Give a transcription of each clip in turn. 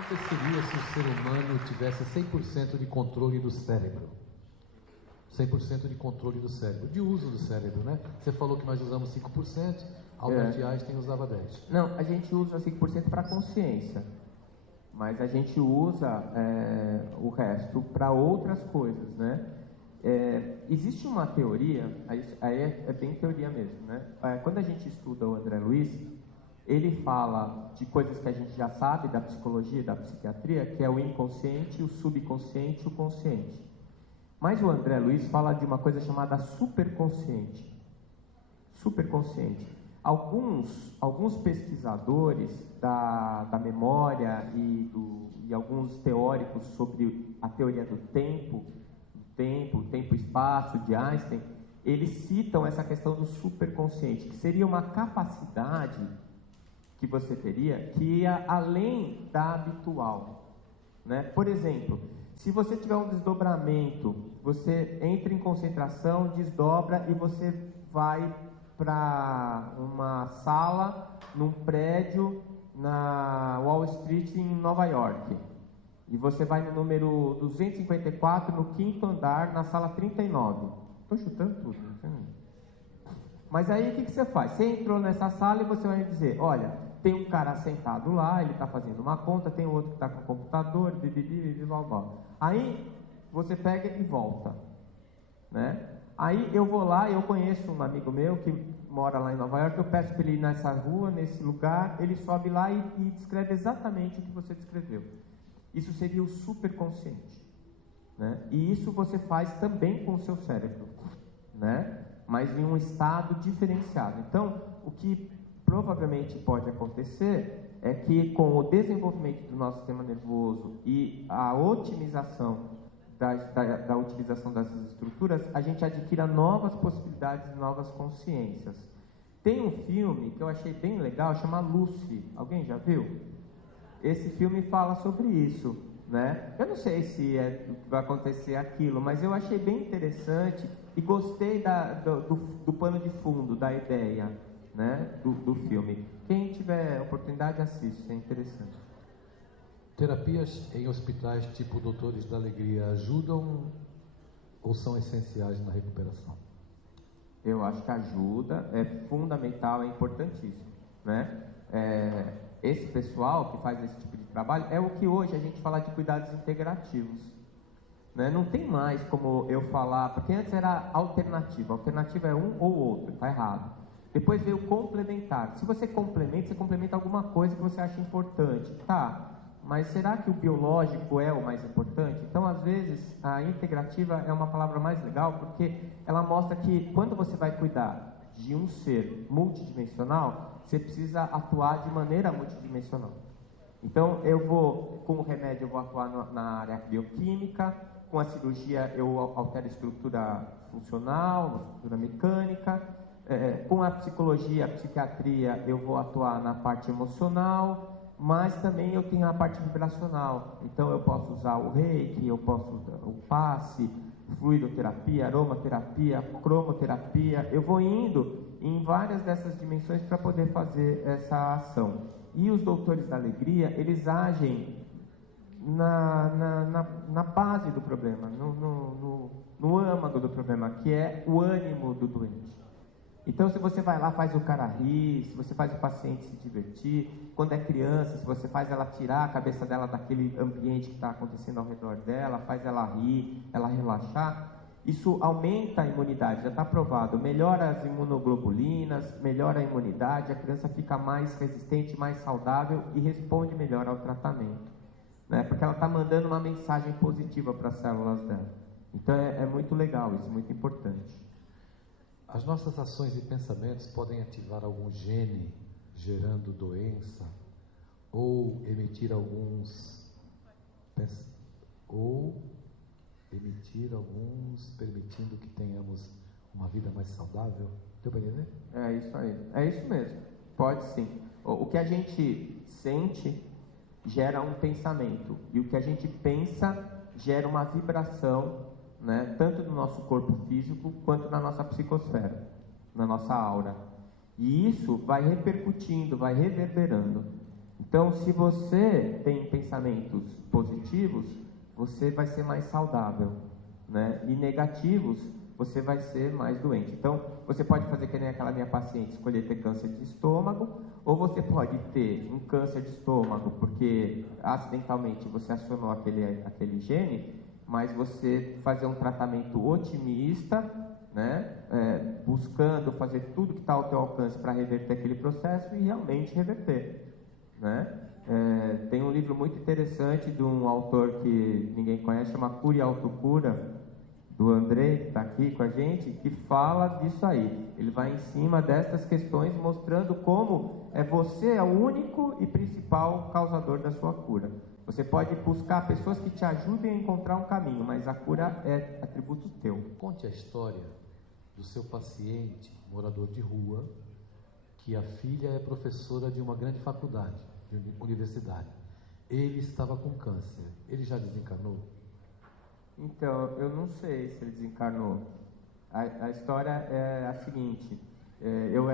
aconteceria se o ser humano tivesse 100% de controle do cérebro? 100% de controle do cérebro, de uso do cérebro, né? Você falou que nós usamos 5%, Albert Einstein usava 10%. Não, a gente usa 5% para consciência, mas a gente usa o resto para outras coisas, né? Existe uma teoria, aí é bem teoria mesmo, né? Quando a gente estuda o André Luiz, ele fala de coisas que a gente já sabe da psicologia, da psiquiatria, que é o inconsciente, o subconsciente e o consciente. Mas o André Luiz fala de uma coisa chamada superconsciente. Superconsciente. Alguns pesquisadores da memória e alguns teóricos sobre a teoria do tempo e espaço de Einstein, eles citam essa questão do superconsciente, que seria uma capacidade que você teria que ia além da habitual, né? Por exemplo, se você tiver um desdobramento, você entra em concentração, desdobra e você vai para uma sala num prédio na Wall Street em Nova York. E você vai no número 254, no 5º andar, na sala 39. Estou chutando tudo, não sei. Mas aí o que você faz? Você entrou nessa sala e você vai dizer, olha, tem um cara sentado lá, ele está fazendo uma conta, tem outro que está com o computador, blá, blá. Aí você pega e volta, né? Aí eu vou lá, eu conheço um amigo meu que mora lá em Nova York, eu peço para ele ir nessa rua, nesse lugar, ele sobe lá e descreve exatamente o que você descreveu. Isso seria o superconsciente, né? E isso você faz também com o seu cérebro, né? Mas em um estado diferenciado. Então, o que provavelmente pode acontecer é que com o desenvolvimento do nosso sistema nervoso e a otimização da utilização dessas estruturas, a gente adquira novas possibilidades, novas consciências. Tem um filme que eu achei bem legal, chama Lucy. Alguém já viu? Esse filme fala sobre isso, né? Eu não sei se vai acontecer aquilo, mas eu achei bem interessante e gostei do pano de fundo, da ideia, né? do filme. Quem tiver oportunidade, assiste, é interessante. Terapias em hospitais tipo Doutores da Alegria ajudam ou são essenciais na recuperação? Eu acho que ajuda, é fundamental, é importantíssimo, né? Esse pessoal que faz esse tipo de trabalho é o que hoje a gente fala de cuidados integrativos, né? Não tem mais como eu falar, porque antes era alternativa é um ou outro, está errado. Depois veio complementar. Se você complementa alguma coisa que você acha importante, tá? Mas será que o biológico é o mais importante? Então, às vezes, a integrativa é uma palavra mais legal, porque ela mostra que quando você vai cuidar de um ser multidimensional, você precisa atuar de maneira multidimensional. Então, com o remédio eu vou atuar na área bioquímica, com a cirurgia eu altero a estrutura funcional, a estrutura mecânica, com a psicologia, a psiquiatria, eu vou atuar na parte emocional, mas também eu tenho a parte vibracional. Então eu posso usar o reiki, eu posso usar o passe, fluidoterapia, aromaterapia, cromoterapia. Eu vou indo em várias dessas dimensões para poder fazer essa ação. E os doutores da alegria, eles agem na base do problema, no âmago do problema, que é o ânimo do doente. Então, se você vai lá, faz o cara rir, se você faz o paciente se divertir, quando é criança, se você faz ela tirar a cabeça dela daquele ambiente que está acontecendo ao redor dela, faz ela rir, ela relaxar, isso aumenta a imunidade, já está provado, melhora as imunoglobulinas, melhora a imunidade, a criança fica mais resistente, mais saudável e responde melhor ao tratamento, né? Porque ela está mandando uma mensagem positiva para as células dela. Então, é muito legal isso, muito importante. As nossas ações e pensamentos podem ativar algum gene gerando doença ou emitir alguns permitindo que tenhamos uma vida mais saudável? Deu para entender? É isso aí, é isso mesmo, pode sim. O que a gente sente gera um pensamento e o que a gente pensa gera uma vibração, né, tanto no nosso corpo físico quanto na nossa psicosfera, na nossa aura. E isso vai repercutindo, vai reverberando. Então, se você tem pensamentos positivos, você vai ser mais saudável, né? E negativos, você vai ser mais doente. Então, você pode fazer que nem aquela minha paciente, escolher ter câncer de estômago, ou você pode ter um câncer de estômago porque acidentalmente você acionou aquele gene, mas você fazer um tratamento otimista, né? Buscando fazer tudo que está ao teu alcance para reverter aquele processo e realmente reverter, né? Tem um livro muito interessante de um autor que ninguém conhece, chama Cura e Autocura, do André, que está aqui com a gente, que fala disso aí. Ele vai em cima dessas questões, mostrando como você é o único e principal causador da sua cura. Você pode buscar pessoas que te ajudem a encontrar um caminho, mas a cura é atributo teu. Conte a história do seu paciente, morador de rua, que a filha é professora de uma grande faculdade, de uma universidade. Ele estava com câncer. Ele já desencarnou? Então, eu não sei se ele desencarnou. A história é a seguinte: eu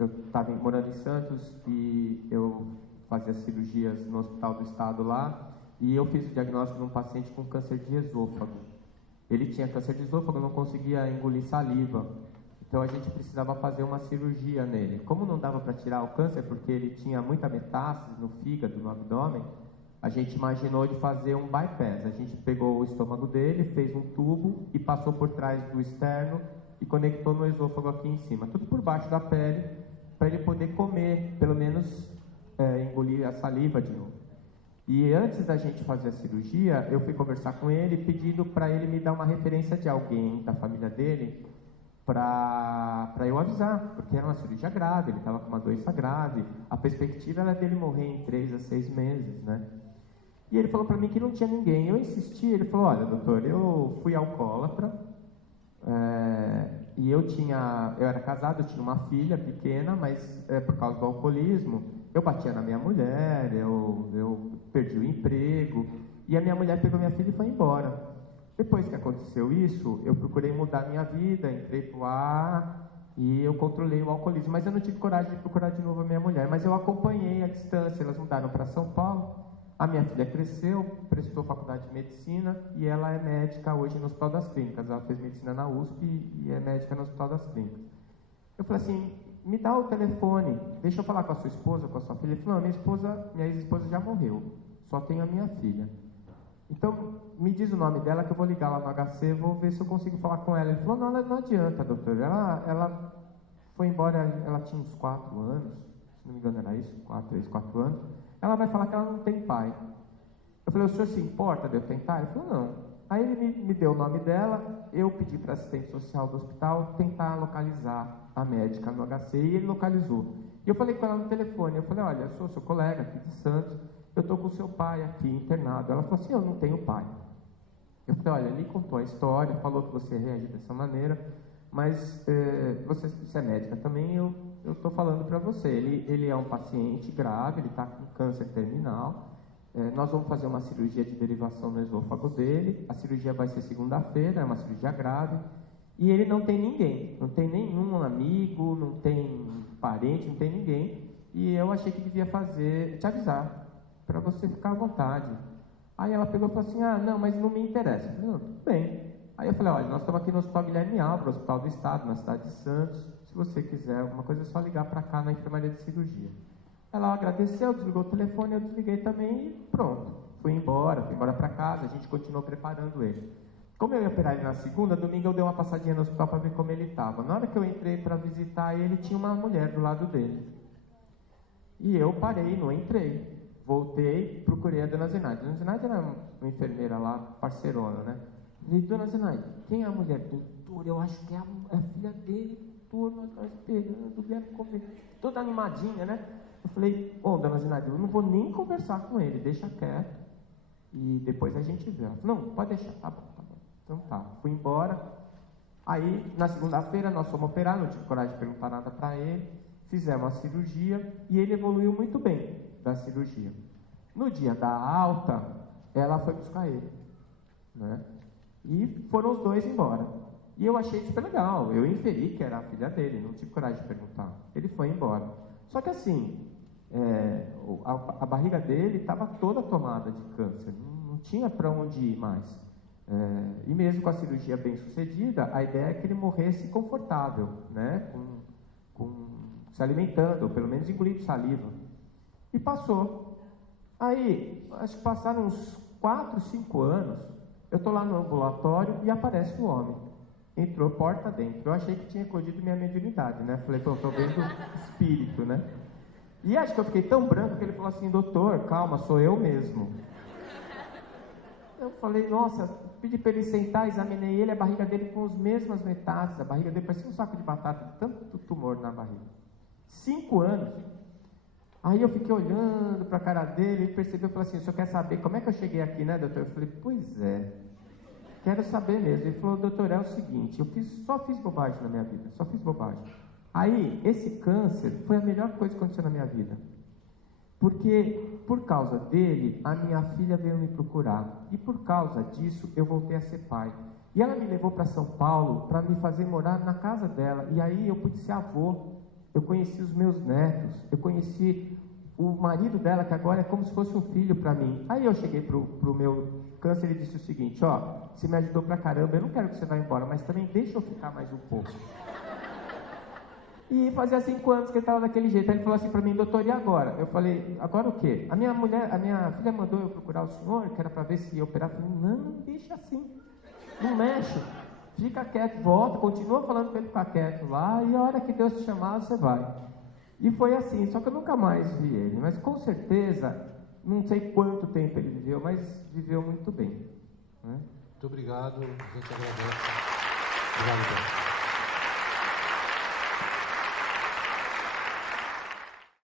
estava morando em Santos e eu fazia cirurgias no Hospital do Estado lá, e eu fiz o diagnóstico de um paciente com câncer de esôfago. Ele tinha câncer de esôfago, não conseguia engolir saliva, então a gente precisava fazer uma cirurgia nele. Como não dava para tirar o câncer, porque ele tinha muita metástase no fígado, no abdômen, a gente imaginou de fazer um bypass. A gente pegou o estômago dele, fez um tubo e passou por trás do externo e conectou no esôfago aqui em cima, tudo por baixo da pele, para ele poder comer, pelo menos engolir a saliva de novo. E antes da gente fazer a cirurgia, eu fui conversar com ele, pedindo para ele me dar uma referência de alguém da família dele, para eu avisar, porque era uma cirurgia grave, ele estava com uma doença grave, a perspectiva era dele morrer em 3 a 6 meses, né? E ele falou para mim que não tinha ninguém. Eu insisti, ele falou: olha, doutor, eu fui alcoólatra, e eu era casado, eu tinha uma filha pequena, mas por causa do alcoolismo, eu batia na minha mulher, eu perdi o emprego, e a minha mulher pegou minha filha e foi embora. Depois que aconteceu isso, eu procurei mudar minha vida, entrei pro ar e eu controlei o alcoolismo, mas eu não tive coragem de procurar de novo a minha mulher, mas eu acompanhei a distância. Elas mudaram para São Paulo, a minha filha cresceu, prestou faculdade de medicina e ela é médica hoje no Hospital das Clínicas. Ela fez medicina na USP e é médica no Hospital das Clínicas. Eu falei assim: me dá o telefone, deixa eu falar com a sua esposa, com a sua filha. Ele falou: não, minha ex-esposa já morreu, só tenho a minha filha. Então, me diz o nome dela que eu vou ligar lá no HC, vou ver se eu consigo falar com ela. Ele falou: não adianta, doutor, ela foi embora, ela tinha uns 4 anos, se não me engano era isso, 3, 4 anos. Ela vai falar que ela não tem pai. Eu falei: o senhor se importa de eu tentar? Ele falou: não. Aí ele me deu o nome dela, eu pedi para a assistente social do hospital tentar localizar a médica no HC, e ele localizou. E eu falei com ela no telefone, eu falei: olha, eu sou seu colega aqui de Santos, eu estou com o seu pai aqui internado. Ela falou assim: eu não tenho pai. Eu falei: olha, ele contou a história, falou que você reagiu dessa maneira, mas você é médica também, eu estou falando para você. Ele é um paciente grave, ele está com câncer terminal. Nós vamos fazer uma cirurgia de derivação no esôfago dele. A cirurgia vai ser segunda-feira, é uma cirurgia grave. E ele não tem ninguém, não tem nenhum amigo, não tem parente, não tem ninguém. E eu achei que devia te avisar, para você ficar à vontade. Aí ela pegou e falou assim: não, mas não me interessa. Eu falei: não, tudo bem. Aí eu falei: olha, nós estamos aqui no Hospital Guilherme Álvaro, Hospital do Estado, na cidade de Santos. Se você quiser alguma coisa, é só ligar para cá na enfermaria de cirurgia. Ela agradeceu, desligou o telefone, eu desliguei também e pronto. Fui embora para casa, a gente continuou preparando ele. Como eu ia operar ele na segunda, domingo eu dei uma passadinha no hospital para ver como ele estava. Na hora que eu entrei para visitar ele, tinha uma mulher do lado dele. E eu parei, não entrei. Voltei, procurei a dona Zenaide. A dona Zenaide era uma enfermeira lá, parceirona, né? Falei: dona Zenaide, quem é a mulher? Doutor, eu acho que é a filha dele, doutor, nós estamos esperando, vieram comer. Toda animadinha, né? Eu falei: dona Zenaide, eu não vou nem conversar com ele, deixa quieto. E depois a gente vê. Ela falou: não, pode deixar, tá bom. Então tá, fui embora. Aí, na segunda-feira, nós fomos operar, não tive coragem de perguntar nada para ele. Fizemos a cirurgia e ele evoluiu muito bem da cirurgia. No dia da alta, ela foi buscar ele, né? E foram os dois embora. E eu achei super legal, eu inferi que era a filha dele, não tive coragem de perguntar. Ele foi embora. Só que assim, a barriga dele estava toda tomada de câncer, não tinha para onde ir mais. E mesmo com a cirurgia bem sucedida, a ideia é que ele morresse confortável, né? Se alimentando, ou pelo menos engolindo saliva. E passou. Aí, acho que passaram uns 4, 5 anos, eu estou lá no ambulatório e aparece o homem. Entrou porta dentro. Eu achei que tinha eclodido minha mediunidade, né? Falei, pô, estou vendo espírito, né? E acho que eu fiquei tão branco que ele falou assim, doutor, calma, sou eu mesmo. Eu falei, nossa, pedi para ele sentar, examinei ele, a barriga dele com as mesmas metástases, a barriga dele parecia um saco de batata, de tanto tumor na barriga. 5 anos. Aí eu fiquei olhando para a cara dele, ele percebeu, falou assim, o senhor quer saber como é que eu cheguei aqui, né, doutor? Eu falei, pois é, quero saber mesmo. Ele falou, doutor, é o seguinte, só fiz bobagem na minha vida, só fiz bobagem. Aí, esse câncer foi a melhor coisa que aconteceu na minha vida. Porque, por causa dele, a minha filha veio me procurar. E por causa disso, eu voltei a ser pai. E ela me levou para São Paulo para me fazer morar na casa dela. E aí eu pude ser avô. Eu conheci os meus netos. Eu conheci o marido dela, que agora é como se fosse um filho para mim. Aí eu cheguei pro meu câncer e disse o seguinte, ó, você me ajudou pra caramba, eu não quero que você vá embora, mas também deixa eu ficar mais um pouco. E fazia 5 anos que ele estava daquele jeito. Aí ele falou assim para mim, doutor, e agora? Eu falei, agora o quê? A minha filha mandou eu procurar o senhor, que era para ver se ia operar. Eu falei, não, deixa assim, não mexe, fica quieto, volta, continua falando para ele ficar quieto lá, e a hora que Deus te chamar, você vai. E foi assim, só que eu nunca mais vi ele, mas com certeza, não sei quanto tempo ele viveu, mas viveu muito bem. Né? Muito obrigado, a gente agradece. Obrigado, Deus.